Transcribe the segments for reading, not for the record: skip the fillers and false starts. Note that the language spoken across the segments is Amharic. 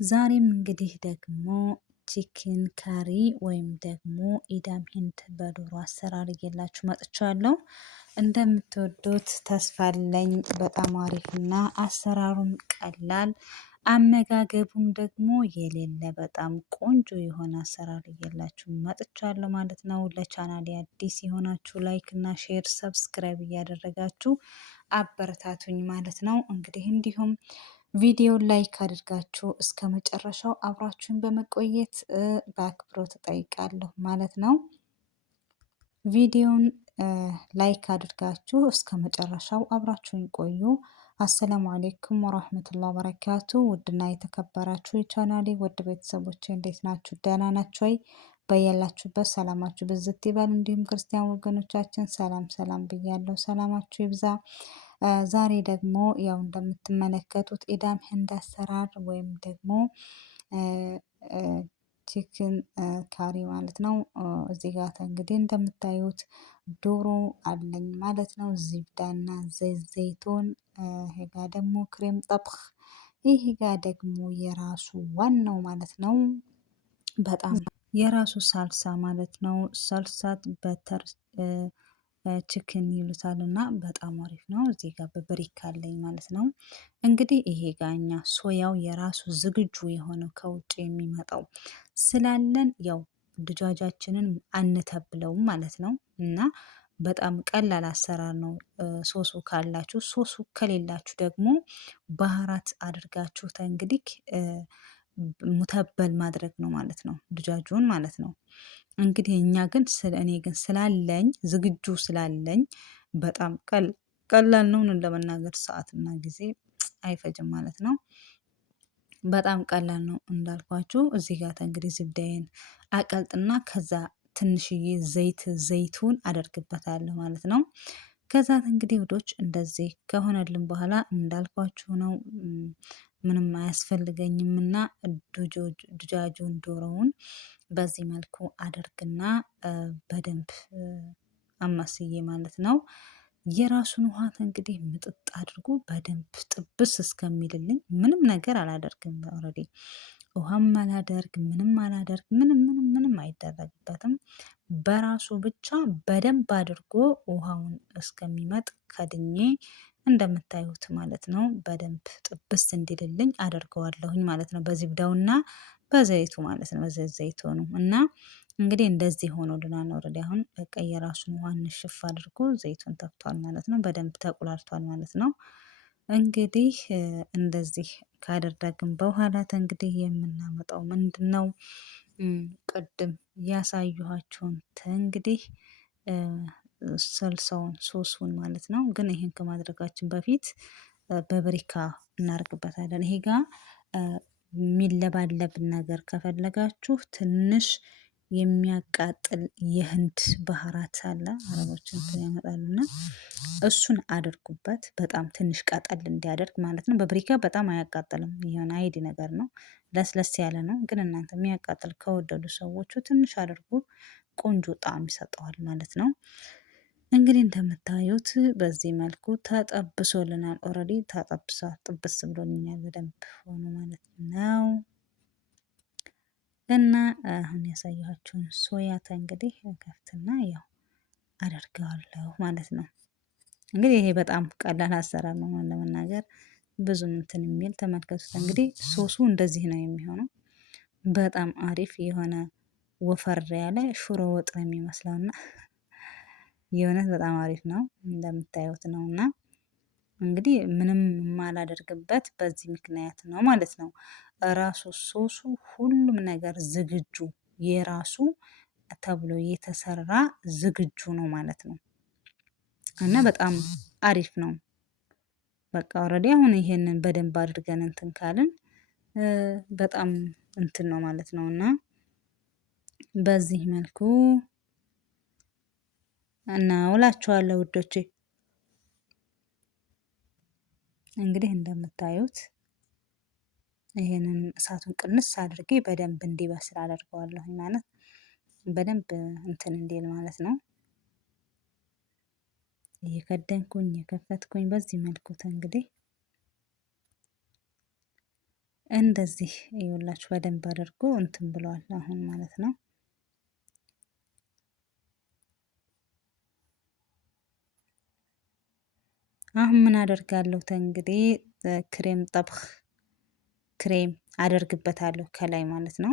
ዛሬም እንግዲህ ደግሞ ቺክን ካሪ ወይም ደግሞ ኢዳም ሂንድ በዶሮ አሰራር እየላችሁ መጥቻለሁ። እንደምትወዱት ተስፋ አለኝ። በጣም አሪፍና አሰራሩም ቀላል አመጋገቡም ደግሞ የሌለ በጣም ቆንጆ የሆነ አሰራር እየላችሁ መጥቻለሁ ማለት ነው። ለቻናሌ አዲስ የሆናችሁ ላይክ እና ሼር ሰብስክራይብ እያደረጋችሁ አበረታቱኝ ማለት ነው። እንግዲህ እንዲሁም ቪዲዮን ላይክ አድርጋችሁ እስከ መጨረሻው አብራችሁን በመቆየት በአክብሮት እጠይቃለሁ ማለት ነው። ቪዲዮን ላይክ አድርጋችሁ እስከ መጨረሻው አብራችሁን ቆዩ። አሰላሙ አሌይኩም ወራህመቱላሂ ወበረካቱ። ውድና የተከበራችሁ የቻናሌ ውድ ቤተሰቦች እንዴት ናችሁ? ደህና ናችሁ ወይ? በያላችሁበት ሰላማችሁ ብዝት ይበል። እንዲሁም ክርስቲያን ወገኖቻችን ሰላም ሰላም ብያለሁ። ሰላማችሁ ይብዛ። ዛሬ ደግሞ ያው እንደምትመለከቱት ኢዳም ሂንድ አሰራር ወይም ደግሞ ቺክን ካሪ ማለት ነው። እዚህ ጋር እንግዲህ እንደምታዩት ዶሮ አለኝ ማለት ነው። ዚብዳና ዘይቶን፣ ይሄ ጋር ደግሞ ክሬም ጠብኽ፣ ይሄ ጋር ደግሞ የራሱ ዋናው ማለት ነው በጣም የራሱ ሳልሳ ማለት ነው። ሳልሳት በተር ችክን ይሉታል እና በጣም አሪፍ ነው። እዚህ ጋር በብሪክ አለኝ ማለት ነው። እንግዲህ ይሄ ጋኛ ሶያው የራሱ ዝግጁ የሆነው ከውጭ የሚመጣው ስላለን ያው ድጃጃችንን አንተብለውም ማለት ነው እና በጣም ቀላል አሰራር ነው። ሶሱ ካላችሁ፣ ሶሱ ከሌላችሁ ደግሞ ባህራት አድርጋችሁ እንግዲህ ሙተበል ማድረግ ነው ማለት ነው ድጃጁን ማለት ነው። እንግዲህ እኔ ግን ስላለኝ ዝግጁ ስላለኝ በጣም ቀላል ነው ለመናገር ሰዓትና ጊዜ አይፈጅም ማለት ነው። በጣም ቀላል ነው እንዳልኳችሁ። እዚህ ጋር እንግዲህ ዝብዳዬን አቀልጥና ከዛ ትንሽዬ ዘይቱን አደርግበታለሁ ማለት ነው። ከዛ እንግዲህ ውዶች እንደዚህ ከሆነልን በኋላ እንዳልኳችሁ ነው። ምንም አያስፈልገኝም እና ድጃጁን ዶሮውን በዚህ መልኩ አደርግና በደንብ አማስዬ ማለት ነው የራሱን ውሃ እንግዲህ ምጥጥ አድርጎ በደንብ ጥብስ እስከሚልልኝ ምንም ነገር አላደርግም። ኦልሬዲ ውሃም አላደርግ ምንም አላደርግ ምንም አይደረግበትም። በራሱ ብቻ በደንብ አድርጎ ውሃውን እስከሚመጥ ከድኜ እንደምታዩት ማለት ነው በደንብ ጥብስ እንዲልልኝ አደርገዋለሁኝ ማለት ነው። በዚብዳውና በዘይቱ ማለት ነው። በዘይቱ ነው እና እንግዲህ እንደዚህ ሆኖልናል። ኦልሬዲ አሁን በቃ የራሱን ውሃ ንሽፍ አድርጎ ዘይቱን ተፍቷል ማለት ነው። በደንብ ተቁላልቷል ማለት ነው። እንግዲህ እንደዚህ ካደረግን በኋላ እንግዲህ የምናመጣው ምንድነው? ቅድም ያሳየኋችሁን እንግዲህ ሰልሳውን ሶሱን ማለት ነው። ግን ይሄን ከማድረጋችን በፊት በብሪካ እናርግበታለን። ይሄ ጋር የሚለባለብ ነገር ከፈለጋችሁ ትንሽ የሚያቃጥል የህንድ ባህራት አለ፣ አረቦች እንትን ያመጣሉና እሱን አድርጉበት። በጣም ትንሽ ቀጠል እንዲያደርግ ማለት ነው። በብሪካ በጣም አያቃጥልም። የሆነ አይዲ ነገር ነው፣ ለስለስ ያለ ነው። ግን እናንተ የሚያቃጥል ከወደዱ ሰዎቹ ትንሽ አድርጉ፣ ቆንጆ ጣዕም ይሰጠዋል ማለት ነው። እንግዲህ እንደምታዩት በዚህ መልኩ ተጠብሶልናል። ኦልሬዲ ጥብስ ብሎልኛል በደንብ ሆኖ ማለት ነው። እና አሁን ያሳየኋችሁን ሶያት እንግዲህ ከፍትና ያው አደርገዋለሁ ማለት ነው። እንግዲህ ይሄ በጣም ቀላል አሰራር ነው ለመናገር ብዙም እንትን የሚል ተመልከቱት። እንግዲህ ሶሱ እንደዚህ ነው የሚሆነው። በጣም አሪፍ የሆነ ወፈር ያለ ሽሮ ወጥ ነው የሚመስለውና የእውነት በጣም አሪፍ ነው እንደምታዩት ነው። እና እንግዲህ ምንም የማላደርግበት በዚህ ምክንያት ነው ማለት ነው። ራሱ ሶሱ ሁሉም ነገር ዝግጁ የራሱ ተብሎ የተሰራ ዝግጁ ነው ማለት ነው። እና በጣም አሪፍ ነው። በቃ ኦልሬዲ አሁን ይሄንን በደንብ አድርገን እንትን ካልን በጣም እንትን ነው ማለት ነው። እና በዚህ መልኩ እና ውላችኋለሁ ውዶቼ። እንግዲህ እንደምታዩት ይሄንን እሳቱን ቅንስ አድርጌ በደንብ እንዲበስል አደርገዋለሁ ማለት በደንብ እንትን እንዲል ማለት ነው። እየከደንኩኝ የከፈትኩኝ በዚህ መልኩ እንግዲህ እንደዚህ ይኸውላችሁ በደንብ አድርጎ እንትን ብሏል አሁን ማለት ነው። አሁን ምን አደርጋለሁ እንግዲህ ክሬም ጠብኽ ክሬም አደርግበታለሁ ከላይ ማለት ነው።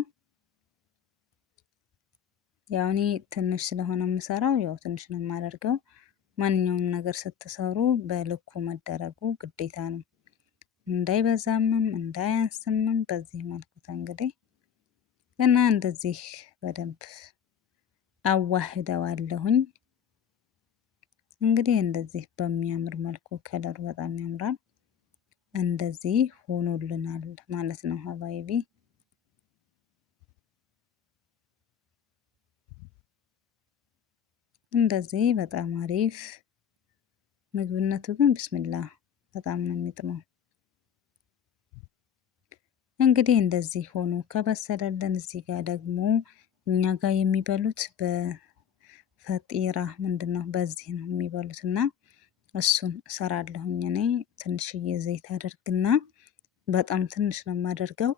ያው እኔ ትንሽ ስለሆነ የምሰራው ያው ትንሽ ነው የማደርገው። ማንኛውም ነገር ስትሰሩ በልኩ መደረጉ ግዴታ ነው። እንዳይበዛምም እንዳያንስምም በዚህ መልኩ እንግዲህ እና እንደዚህ በደንብ አዋህደዋለሁኝ። እንግዲህ እንደዚህ በሚያምር መልኩ ከለሩ በጣም ያምራል። እንደዚህ ሆኖልናል ማለት ነው ሀባይቢ። እንደዚህ በጣም አሪፍ ምግብነቱ ግን ብስሚላህ በጣም ነው የሚጥመው። እንግዲህ እንደዚህ ሆኖ ከበሰለልን እዚህ ጋር ደግሞ እኛ ጋር የሚበሉት በፈጢራ ምንድነው በዚህ ነው የሚበሉት እና እሱን እሰራለሁኝ እኔ ትንሽዬ ዘይት አደርግና በጣም ትንሽ ነው የማደርገው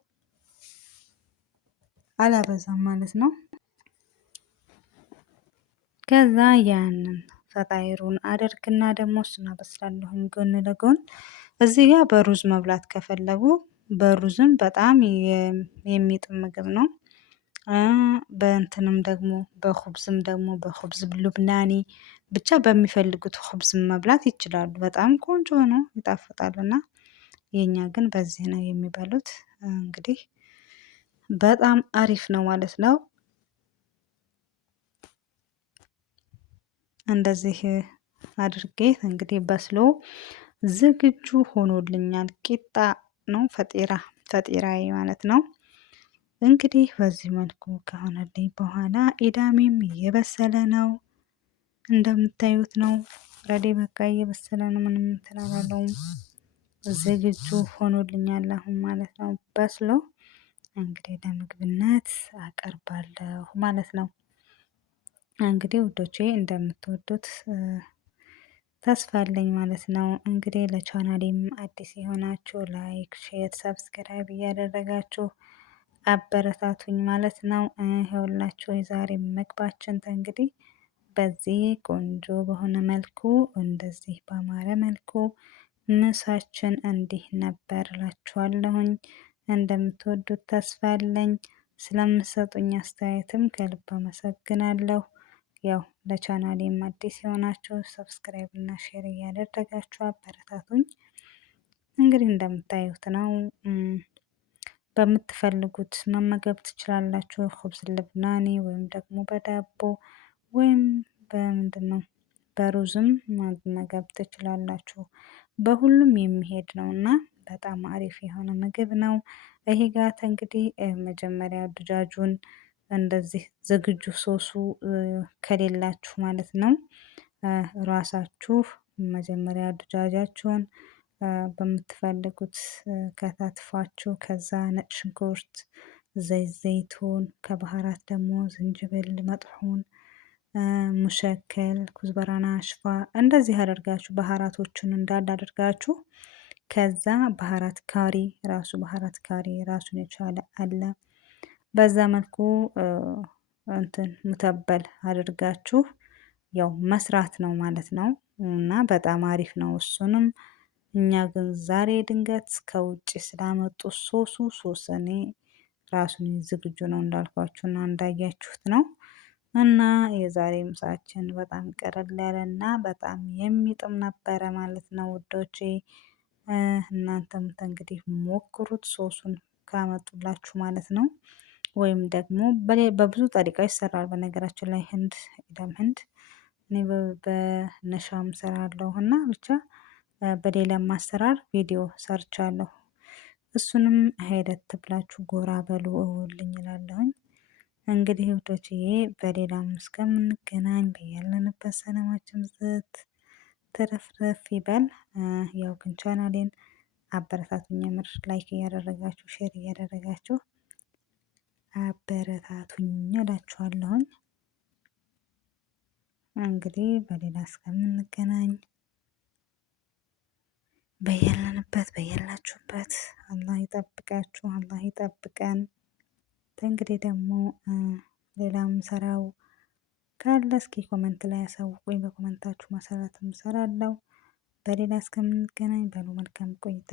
አላበዛም ማለት ነው። ከዛ ያንን ፈጣይሩን አደርግና ደግሞ እሱን አበስላለሁኝ ጎን ለጎን። እዚህ ጋር በሩዝ መብላት ከፈለጉ በሩዝም በጣም የሚጥም ምግብ ነው። በእንትንም ደግሞ በኹብዝም ደግሞ በኹብዝ ሉብናኒ ብቻ በሚፈልጉት ኹብዝም መብላት ይችላሉ። በጣም ቆንጆ ነው ይጣፍጣልና የኛ ግን በዚህ ነው የሚበሉት። እንግዲህ በጣም አሪፍ ነው ማለት ነው። እንደዚህ አድርጌ እንግዲህ በስሎ ዝግጁ ሆኖልኛል። ቂጣ ነው ፈጢራዬ ማለት ነው። እንግዲህ በዚህ መልኩ ከሆነልኝ በኋላ ኢዳሜም እየበሰለ ነው። እንደምታዩት ነው ረዴ በቃ እየበሰለ ነው። ምንም እንትን አላለውም። ዝግጁ ሆኖልኛል አሁን ማለት ነው በስሎ እንግዲህ ለምግብነት አቀርባለሁ ማለት ነው። እንግዲህ ውዶቼ እንደምትወዱት ተስፋ አለኝ ማለት ነው። እንግዲህ ለቻናሌም አዲስ የሆናችሁ ላይክ፣ ሼር፣ ሰብስክራይብ እያደረጋችሁ አበረታቱኝ ማለት ነው። ይኸውላችሁ የዛሬ ምግባችን እንግዲህ በዚህ ቆንጆ በሆነ መልኩ እንደዚህ ባማረ መልኩ ምሳችን እንዲህ ነበር እላችኋለሁኝ። እንደምትወዱት ተስፋ አለኝ። ስለምትሰጡኝ አስተያየትም ከልብ አመሰግናለሁ። ያው ለቻናሌም አዲስ የሆናችሁ ሰብስክራይብ እና ሼር እያደረጋችሁ አበረታቱኝ። እንግዲህ እንደምታዩት ነው። በምትፈልጉት መመገብ ትችላላችሁ። ኹብዝ ልብናኒ ወይም ደግሞ በዳቦ ወይም በምንድነው በሩዝም መመገብ ትችላላችሁ። በሁሉም የሚሄድ ነውና በጣም አሪፍ የሆነ ምግብ ነው። ይሄ ጋር እንግዲህ መጀመሪያ ድጃጁን እንደዚህ ዝግጁ ሶሱ ከሌላችሁ ማለት ነው። ራሳችሁ መጀመሪያ ድጃጃችሁን በምትፈልጉት ከታትፋችሁ ከዛ ነጭ ሽንኩርት፣ ዘይቱን ከባህራት ደግሞ ዝንጅብል መጥሑን፣ ሙሸከል፣ ኩዝበራና ሽፋ እንደዚህ አድርጋችሁ ባህራቶቹን እንዳለ አድርጋችሁ ከዛ ባህራት ካሪ ራሱ ባህራት ካሪ ራሱን የቻለ አለ። በዛ መልኩ እንትን ሙተበል አድርጋችሁ ያው መስራት ነው ማለት ነው። እና በጣም አሪፍ ነው እሱንም እኛ ግን ዛሬ ድንገት ከውጭ ስላመጡ ሶስ እኔ ራሱን ዝግጁ ነው እንዳልኳችሁና እንዳያችሁት ነው። እና የዛሬ ምሳችን በጣም ቀለል ያለና በጣም የሚጥም ነበረ ማለት ነው ውዶቼ። እናንተም እንግዲህ ሞክሩት ሶሱን ካመጡላችሁ ማለት ነው። ወይም ደግሞ በብዙ ጠሪቃ ይሰራል በነገራችን ላይ ኢዳም ህንድ እኔ በነሻም እሰራለሁ እና ብቻ በሌላም አሰራር ቪዲዮ ሰርቻለሁ። እሱንም ሄደት ብላችሁ ጎራ በሉ እውልኝ እላለሁኝ። እንግዲህ ውዶችዬ በሌላም እስከምንገናኝ በያለንበት ሰላማችን ብዝት ትረፍረፍ ይበል። ያው ግን ቻናሌን አበረታቱኝ የምር ላይክ እያደረጋችሁ ሼር እያደረጋችሁ አበረታቱኝ እላችኋለሁኝ። እንግዲህ በሌላ እስከምንገናኝ በያለንበት በያላችሁበት አላህ ይጠብቃችሁ፣ አላህ ይጠብቀን። እንግዲህ ደግሞ ሌላም ሰራው ካለ እስኪ ኮመንት ላይ ያሳውቁኝ። በኮመንታችሁ መሰረት እሰራለሁ። በሌላ እስከምንገናኝ በሉ መልካም ቆይታ